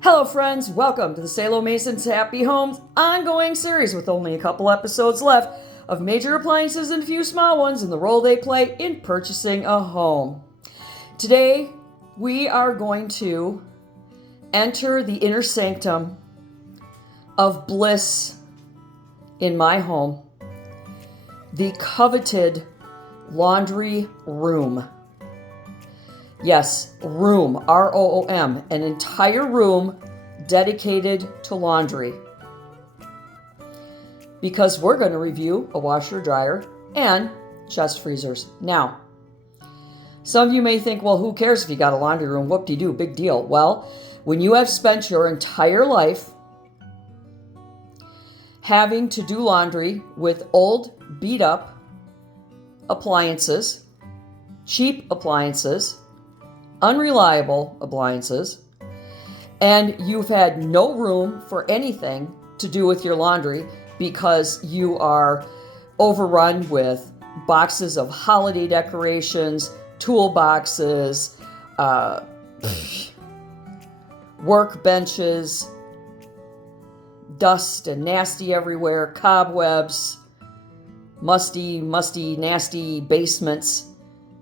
Hello, friends. Welcome to the Salo Mason's Happy Homes ongoing series with only a couple episodes left of major appliances and a few small ones and the role they play in purchasing a home. Today, we are going to enter the inner sanctum of bliss in my home, the coveted laundry room. Yes, room, R-O-O-M, an entire room dedicated to laundry. Because we're going to review a washer, dryer, and chest freezers. Now, some of you may think, well, who cares if you got a laundry room? Whoop-de-doo, big deal. Well, when you have spent your entire life having to do laundry with old, beat-up appliances, cheap appliances, unreliable appliances, and you've had no room for anything to do with your laundry because you are overrun with boxes of holiday decorations, toolboxes, workbenches, dust and nasty everywhere, cobwebs, musty, nasty basements.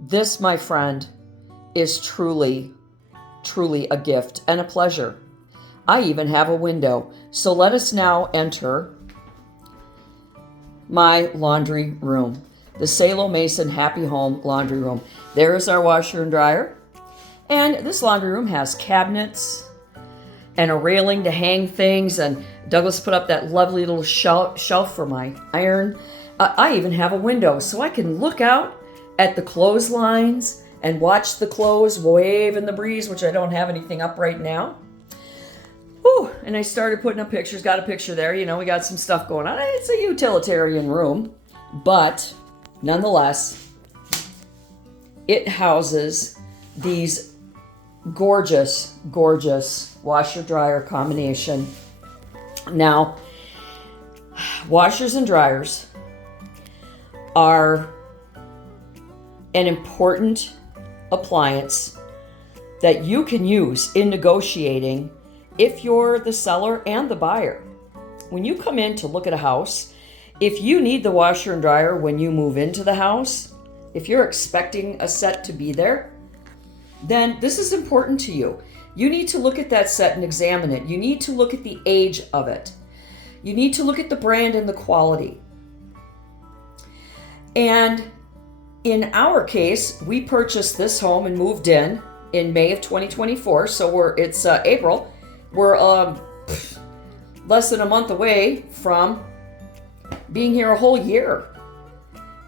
This, my friend, is truly a gift and a pleasure. I even have a window. So let us now enter my laundry room, the Salo Mason Happy Home laundry room. There is our washer and dryer. And this laundry room has cabinets and a railing to hang things. And Douglas put up that lovely little shelf for my iron. I even have a window so I can look out at the clotheslines and watch the clothes wave in the breeze, which I don't have anything up right now. Whew, and I started putting up pictures, got a picture there. You know, we got some stuff going on. It's a utilitarian room, but nonetheless, it houses these gorgeous washer-dryer combination. Now, washers and dryers are an important appliance that you can use in negotiating if you're the seller and the buyer. When you come in to look at a house, if you need the washer and dryer when you move into the house, if you're expecting a set to be there, then this is important to you. You need to look at that set and examine it. You need to look at the age of it. You need to look at the brand and the quality. And in our case, we purchased this home and moved in May of 2024. So it's April. We're less than a month away from being here a whole year.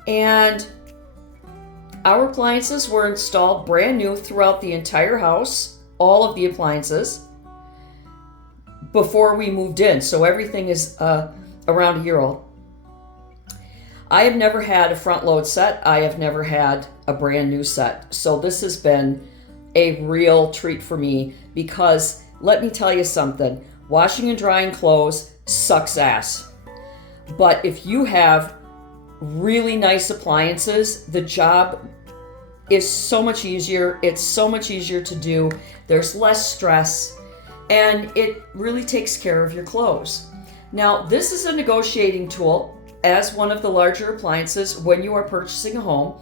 And our appliances were installed brand new throughout the entire house, all of the appliances, before we moved in. So everything is around a year old. I have never had a front load set. I have never had a brand new set. So this has been a real treat for me because let me tell you something. Washing and drying clothes sucks ass. But if you have really nice appliances, the job is so much easier. It's so much easier to do. There's less stress and it really takes care of your clothes. Now, this is a negotiating tool as one of the larger appliances when you are purchasing a home,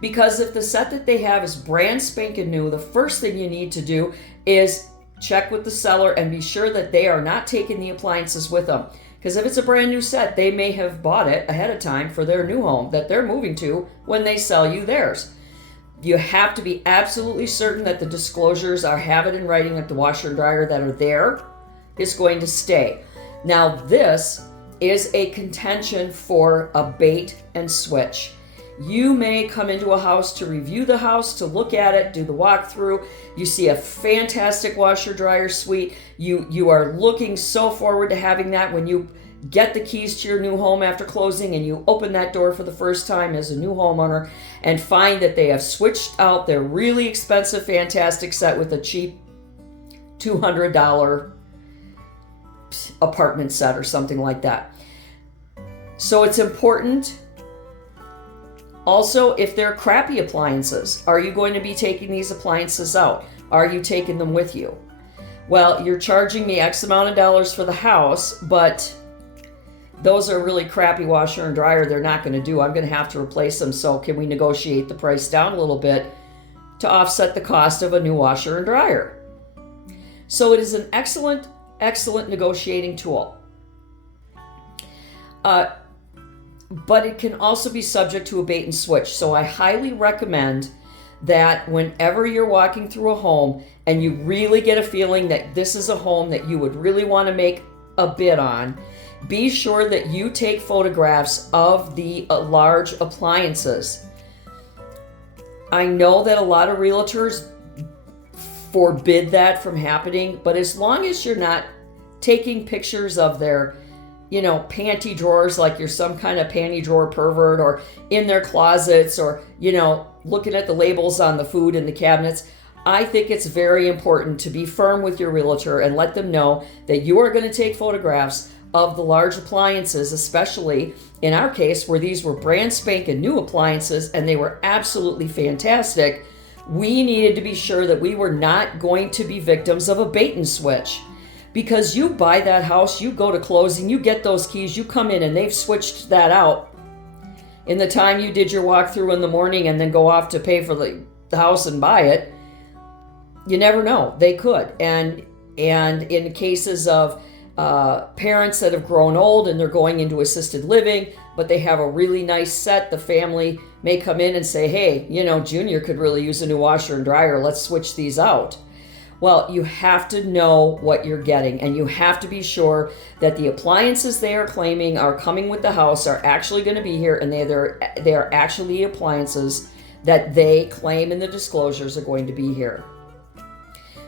because if the set that they have is brand spanking new, the first thing you need to do is check with the seller and be sure that they are not taking the appliances with them. Because if it's a brand new set, they may have bought it ahead of time for their new home that they're moving to when they sell you theirs. You have to be absolutely certain that the disclosures have it in writing that the washer and dryer that are there is going to stay. Now, this is a contention for a bait and switch. You may come into a house to review the house, to look at it, do the walkthrough. You see a fantastic washer dryer suite. You are looking so forward to having that when you get the keys to your new home after closing and you open that door for the first time as a new homeowner and find that they have switched out their really expensive, fantastic set with a cheap $200 apartment set or something like that. So it's important. Also, if they're crappy appliances, are you going to be taking these appliances out? Are you taking them with you? Well, you're charging me X amount of dollars for the house, but those are really crappy washer and dryer. They're not going to do. I'm going to have to replace them. So can we negotiate the price down a little bit to offset the cost of a new washer and dryer? So it is an excellent, excellent negotiating tool. But it can also be subject to a bait and switch. So I highly recommend that whenever you're walking through a home and you really get a feeling that this is a home that you would really want to make a bid on, be sure that you take photographs of the large appliances. I know that a lot of realtors forbid that from happening, but as long as you're not taking pictures of their, panty drawers like you're some kind of panty drawer pervert, or in their closets, or, looking at the labels on the food in the cabinets, I think it's very important to be firm with your realtor and let them know that you are going to take photographs of the large appliances, especially in our case where these were brand spanking new appliances and they were absolutely fantastic. We needed to be sure that we were not going to be victims of a bait and switch. Because you buy that house, you go to closing, you get those keys, you come in and they've switched that out in the time you did your walkthrough in the morning and then go off to pay for the house and buy it. You never know. They could. And in cases of parents that have grown old and they're going into assisted living, but they have a really nice set, the family may come in and say, hey, Junior could really use a new washer and dryer. Let's switch these out. Well, you have to know what you're getting, and you have to be sure that the appliances they are claiming are coming with the house are actually going to be here, and they are actually appliances that they claim in the disclosures are going to be here.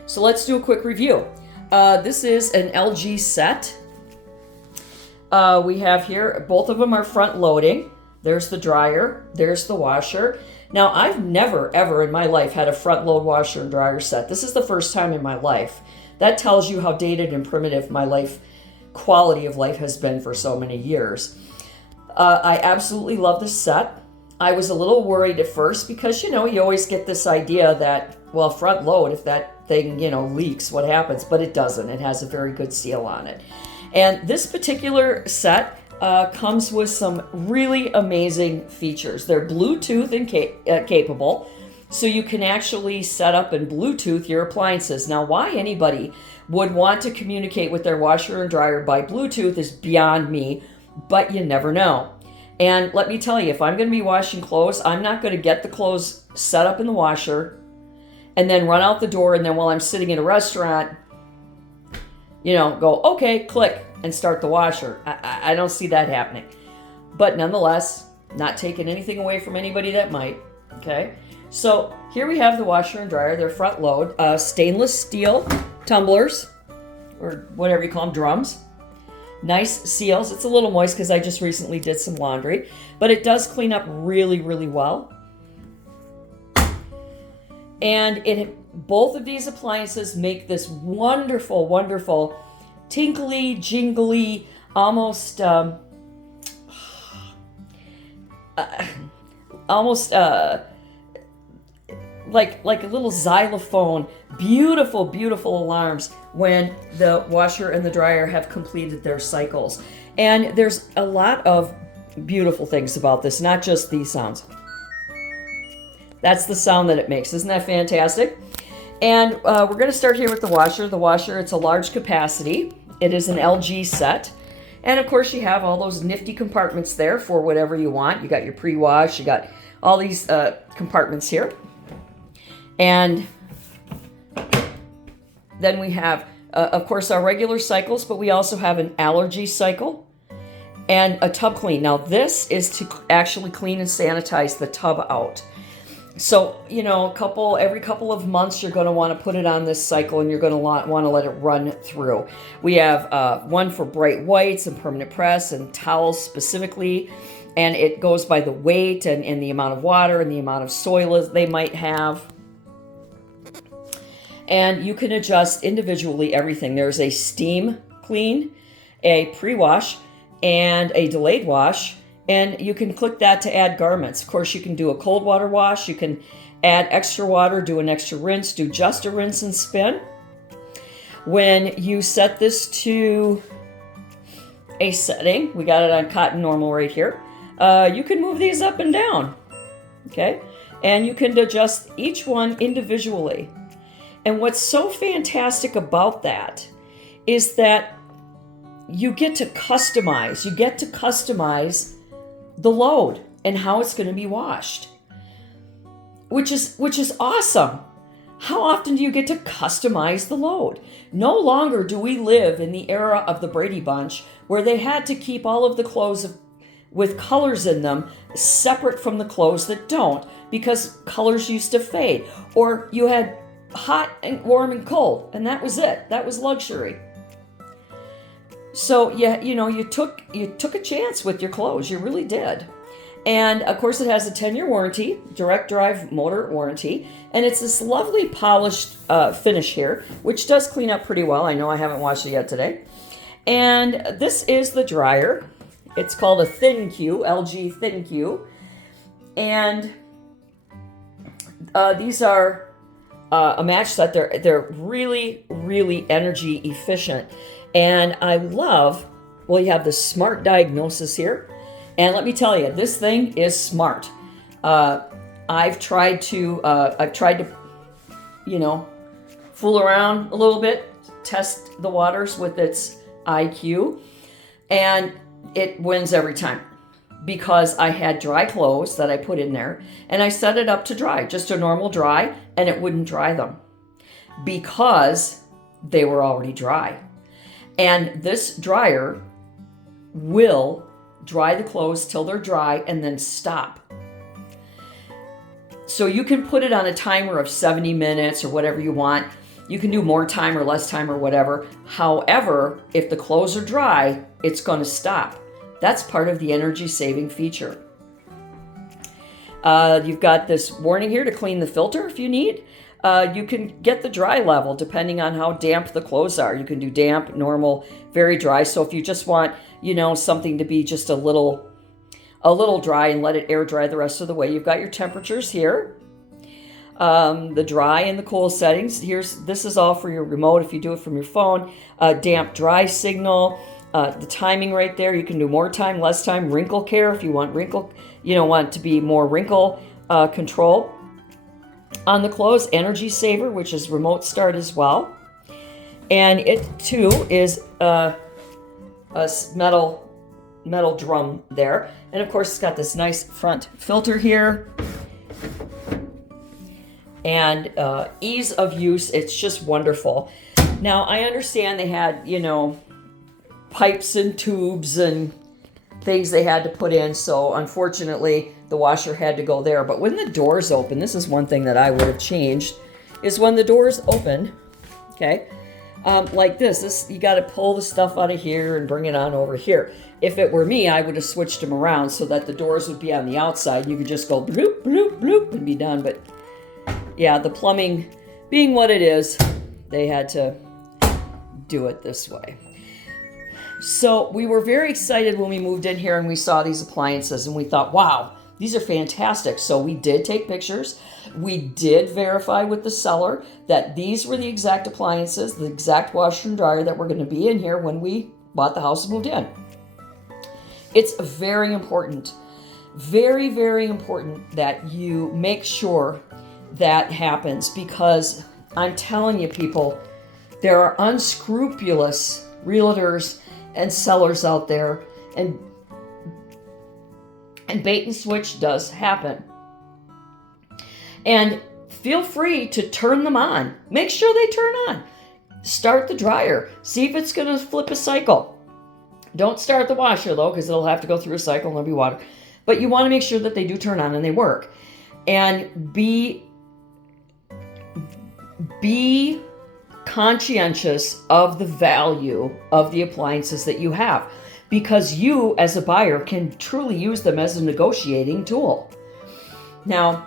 So let's do a quick review. This is an LG set. We have here, both of them are front loading. There's the dryer, there's the washer. Now, I've never, ever in my life had a front load washer and dryer set. This is the first time in my life. That tells you how dated and primitive my quality of life has been for so many years. I absolutely love this set. I was a little worried at first because, you always get this idea that, well, front load, if that thing, leaks, what happens? But it doesn't. It has a very good seal on it. And this particular set comes with some really amazing features. They're Bluetooth and capable, so you can actually set up and Bluetooth your appliances. Now, why anybody would want to communicate with their washer and dryer by Bluetooth is beyond me, but you never know. And let me tell you, if I'm going to be washing clothes, I'm not going to get the clothes set up in the washer and then run out the door, and then while I'm sitting in a restaurant, go, okay, click, and start the washer. I don't see that happening. But nonetheless, not taking anything away from anybody that might. Okay, so here we have the washer and dryer. They're front load, stainless steel tumblers, or whatever you call them, drums. Nice seals. It's a little moist because I just recently did some laundry, but it does clean up really, really well. And both of these appliances make this wonderful, wonderful tinkly, jingly, almost like a little xylophone. Beautiful, beautiful alarms when the washer and the dryer have completed their cycles. And there's a lot of beautiful things about this, not just these sounds. That's the sound that it makes. Isn't that fantastic? And we're going to start here with the washer. The washer, it's a large capacity. It is an LG set. And of course, you have all those nifty compartments there for whatever you want. You got your pre-wash. You got all these compartments here. And then we have, of course, our regular cycles, but we also have an allergy cycle and a tub clean. Now, this is to actually clean and sanitize the tub out. So, every couple of months, you're going to want to put it on this cycle, and you're going to want to let it run through. We have one for bright whites and permanent press and towels specifically, and it goes by the weight and the amount of water and the amount of soil they might have. And you can adjust individually everything. There's a steam clean, a pre-wash, and a delayed wash. And you can click that to add garments. Of course, you can do a cold water wash. You can add extra water, do an extra rinse, do just a rinse and spin. When you set this to a setting, we got it on cotton normal right here, you can move these up and down, okay? And you can adjust each one individually. And what's so fantastic about that is that you get to customize. You get to customize the load and how it's going to be washed, which is awesome. How often do you get to customize the load? No longer do we live in the era of the Brady Bunch where they had to keep all of the clothes with colors in them separate from the clothes that don't, because colors used to fade, or you had hot and warm and cold, and that was it. That was luxury. So yeah, you took a chance with your clothes. You really did. And of course, it has a 10-year warranty, direct drive motor warranty, and it's this lovely polished finish here, which does clean up pretty well. I know I haven't washed it yet today. And this is the dryer. It's called a ThinQ, LG ThinQ, and these are a match set. They're really, really energy efficient, and I love. Well, you have the smart diagnosis here. And let me tell you, this thing is smart. I've tried to, fool around a little bit, test the waters with its IQ, and it wins every time because I had dry clothes that I put in there, and I set it up to dry, just a normal dry, and it wouldn't dry them because they were already dry. And this dryer will dry the clothes till they're dry and then stop. So you can put it on a timer of 70 minutes or whatever you want. You can do more time or less time or whatever. However, if the clothes are dry, it's going to stop. That's part of the energy saving feature. You've got this warning here to clean the filter if you need. You can get the dry level depending on how damp the clothes are. You can do damp, normal, very dry. So if you just want, something to be just a little dry and let it air dry the rest of the way, you've got your temperatures here. The dry and the cool settings. This is all for your remote if you do it from your phone. Damp, dry signal. The timing right there. You can do more time, less time. Wrinkle care if you want want it to be more wrinkle control. On the clothes, energy saver, which is remote start as well. And it too is a metal drum there. And of course, it's got this nice front filter here. And ease of use, it's just wonderful. Now, I understand they had, pipes and tubes and things they had to put in. So unfortunately, the washer had to go there. But when the doors open, this is one thing that I would have changed, is when the doors open, okay, like this, you got to pull the stuff out of here and bring it on over here. If it were me, I would have switched them around so that the doors would be on the outside. You could just go bloop, bloop, bloop and be done. But yeah, the plumbing being what it is, they had to do it this way. So we were very excited when we moved in here and we saw these appliances and we thought, wow, these are fantastic. So we did take pictures. We did verify with the seller that these were the exact appliances, the exact washer and dryer that were going to be in here when we bought the house and moved in. It's very important, very, very important that you make sure that happens, because I'm telling you, people, there are unscrupulous realtors and sellers out there, and bait and switch does happen. And feel free to turn them on. Make sure they turn on. Start the dryer. See if it's going to flip a cycle. Don't start the washer, though, because it'll have to go through a cycle and there'll be water. But you want to make sure that they do turn on and they work. And be conscientious of the value of the appliances that you have, because you as a buyer can truly use them as a negotiating tool. Now,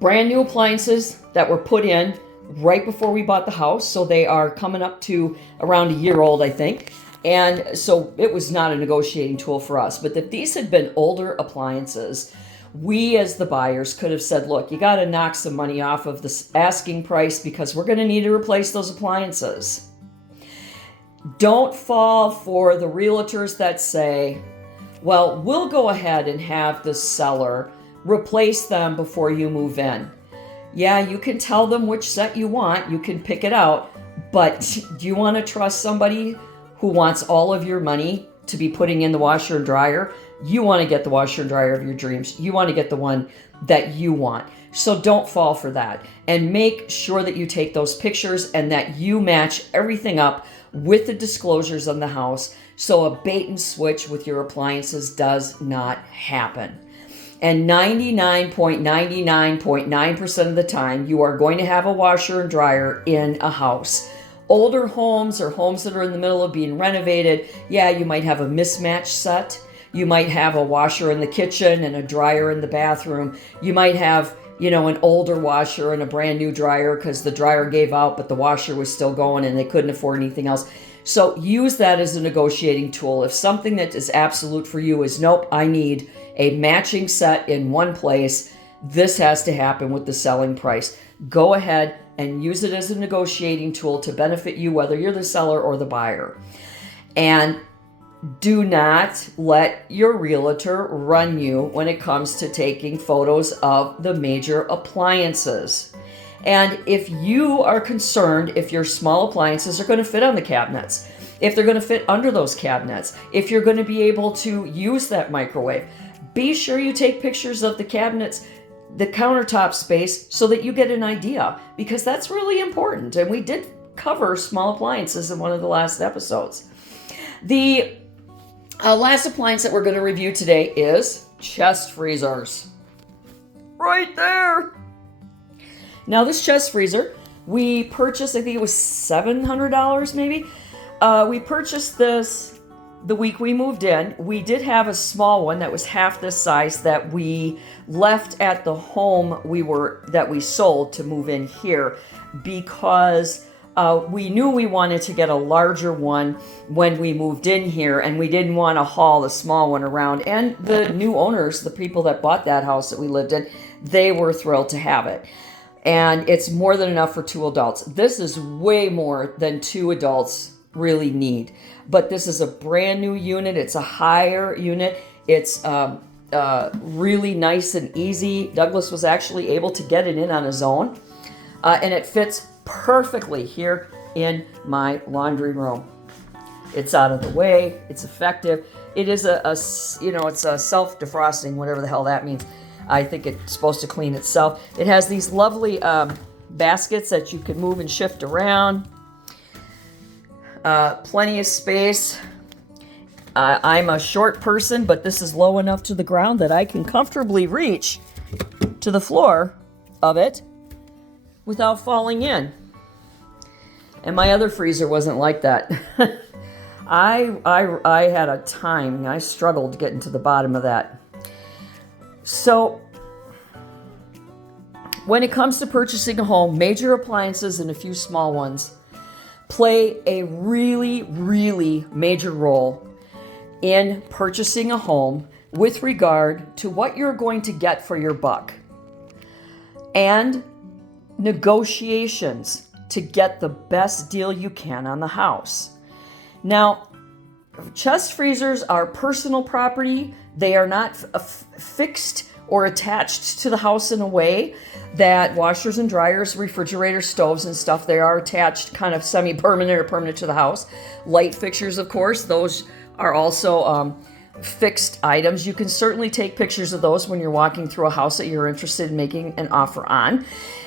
brand new appliances that were put in right before we bought the house, so they are coming up to around a year old, I think, and so it was not a negotiating tool for us. But if these had been older appliances, We as the buyers could have said, look, you got to knock some money off of this asking price because we're going to need to replace those appliances. Don't fall for the realtors that say, well, we'll go ahead and have the seller replace them before you move in. Yeah, you can tell them which set you want. You can pick it out. But do you want to trust somebody who wants all of your money to be putting in the washer and dryer? You want to get the washer and dryer of your dreams. You want to get the one that you want. So don't fall for that. And make sure that you take those pictures and that you match everything up with the disclosures on the house so a bait and switch with your appliances does not happen. And 99.99.9% of the time, you are going to have a washer and dryer in a house. Older homes or homes that are in the middle of being renovated, yeah, you might have a mismatched set. You might have a washer in the kitchen and a dryer in the bathroom. You might have, an older washer and a brand new dryer because the dryer gave out, but the washer was still going and they couldn't afford anything else. So use that as a negotiating tool. If something that is absolute for you is, nope, I need a matching set in one place, this has to happen with the selling price. Go ahead and use it as a negotiating tool to benefit you, whether you're the seller or the buyer. And do not let your realtor run you when it comes to taking photos of the major appliances. And if you are concerned if your small appliances are going to fit on the cabinets, if they're going to fit under those cabinets, if you're going to be able to use that microwave, be sure you take pictures of the cabinets, the countertop space, so that you get an idea, because that's really important. And we did cover small appliances in one of the last episodes. The last appliance that we're going to review today is chest freezers. Right there. Now this chest freezer, we purchased, I think it was $700 maybe. We purchased this the week we moved in. We did have a small one that was half this size that we left at the home that we sold to move in here because we knew we wanted to get a larger one when we moved in here, and we didn't want to haul the small one around. And the new owners, the people that bought that house that we lived in, they were thrilled to have it. And it's more than enough for 2 adults. This is way more than 2 adults really need. But this is a brand new unit. It's a higher unit. It's really nice and easy. Douglas was actually able to get it in on his own. And it fits perfectly here in my laundry room. It's out of the way. It's effective. It is it's a self-defrosting, whatever the hell that means. I think it's supposed to clean itself. It has these lovely baskets that you can move and shift around. Plenty of space. I'm a short person, but this is low enough to the ground that I can comfortably reach to the floor of it without falling in. And my other freezer wasn't like that. I had a time. I struggled getting to the bottom of that. So when it comes to purchasing a home, major appliances and a few small ones play a really, really major role in purchasing a home with regard to what you're going to get for your buck and negotiations to get the best deal you can on the house. Now, chest freezers are personal property. They are not fixed or attached to the house in a way that washers and dryers, refrigerators, stoves, and stuff, they are attached kind of semi-permanent or permanent to the house. Light fixtures, of course, those are also fixed items. You can certainly take pictures of those when you're walking through a house that you're interested in making an offer on.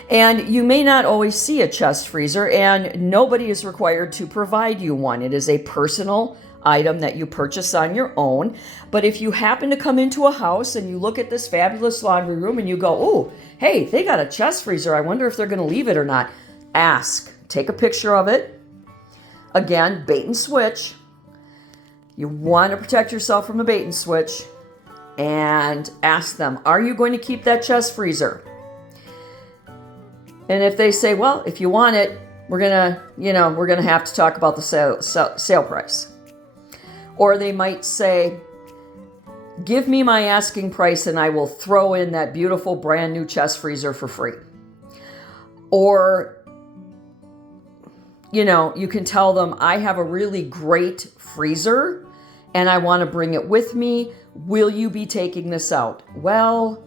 And you may not always see a chest freezer, and nobody is required to provide you one. It is a personal item that you purchase on your own. But if you happen to come into a house and you look at this fabulous laundry room and you go, oh, hey, they got a chest freezer. I wonder if they're going to leave it or not. Ask. Take a picture of it. Again, bait and switch. You want to protect yourself from a bait and switch. And ask them, are you going to keep that chest freezer? And if they say, well, if you want it, we're going to have to talk about the sale price. Or they might say, give me my asking price and I will throw in that beautiful brand new chest freezer for free. Or, you can tell them, I have a really great freezer and I want to bring it with me. Will you be taking this out? Well,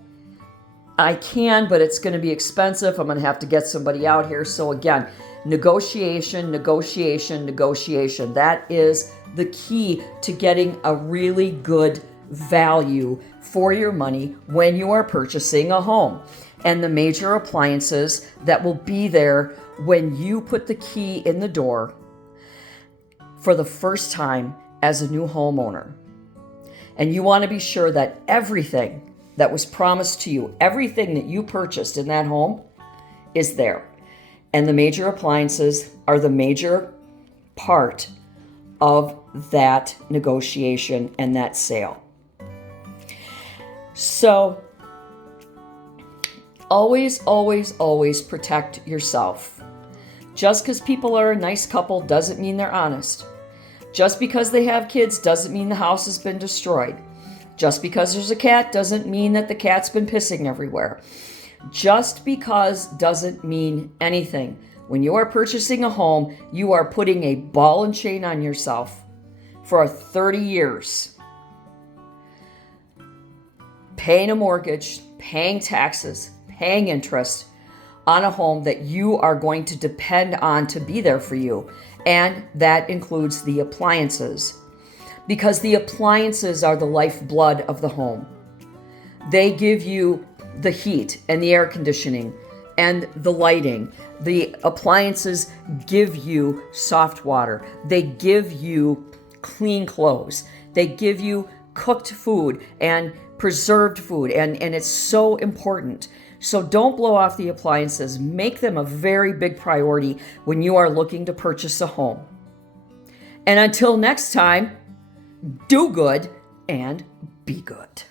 I can, but it's going to be expensive. I'm going to have to get somebody out here. So again, negotiation, negotiation, negotiation. That is the key to getting a really good value for your money when you are purchasing a home. And the major appliances that will be there when you put the key in the door for the first time as a new homeowner. And you want to be sure that everything that was promised to you, everything that you purchased in that home is there. And the major appliances are the major part of that negotiation and that sale. So always, always, always protect yourself. Just because people are a nice couple doesn't mean they're honest. Just because they have kids doesn't mean the house has been destroyed. Just because there's a cat doesn't mean that the cat's been pissing everywhere. Just because doesn't mean anything. When you are purchasing a home, you are putting a ball and chain on yourself for 30 years. Paying a mortgage, paying taxes, paying interest on a home that you are going to depend on to be there for you. And that includes the appliances. Because the appliances are the lifeblood of the home. They give you the heat and the air conditioning and the lighting. The appliances give you soft water. They give you clean clothes. They give you cooked food and preserved food. And it's so important. So don't blow off the appliances. Make them a very big priority when you are looking to purchase a home. And until next time, do good and be good.